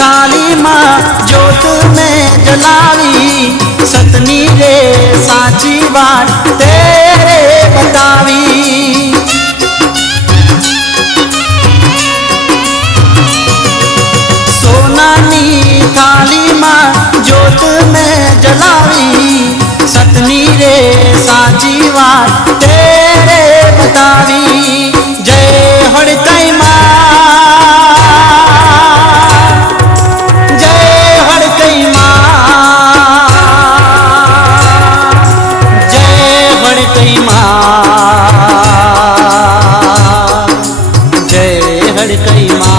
काली माँ जोत में जलावी, सतनी रे साची बात तेरे बतावी। सोनानी काली माँ जोत में जलावी, सतनी रे साची बात तेरे बतावी। जय हड़कई माँ, जय हड़कई माँ, जय हड़कई माँ, जय हड़कई माँ।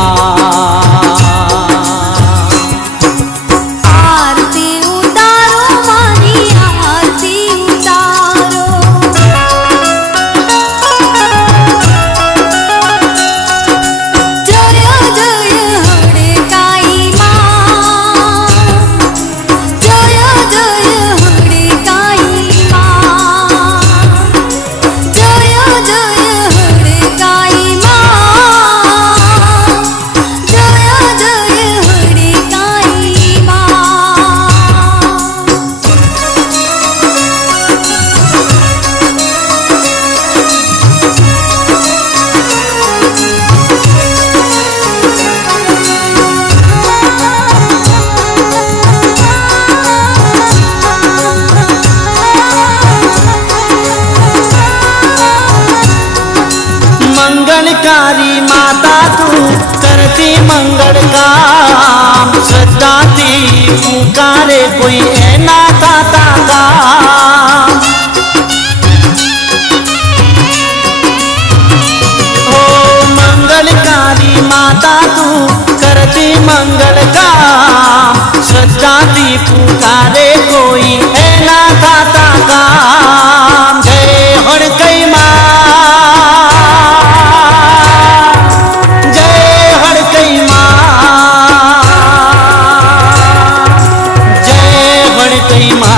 मंगलकारी माता तू करती मंगल काम, श्रद्धा थी पुकारे कोई ऐना खाता काम। ओ मंगलकारी माता तू करती मंगल काम, श्रद्धा थी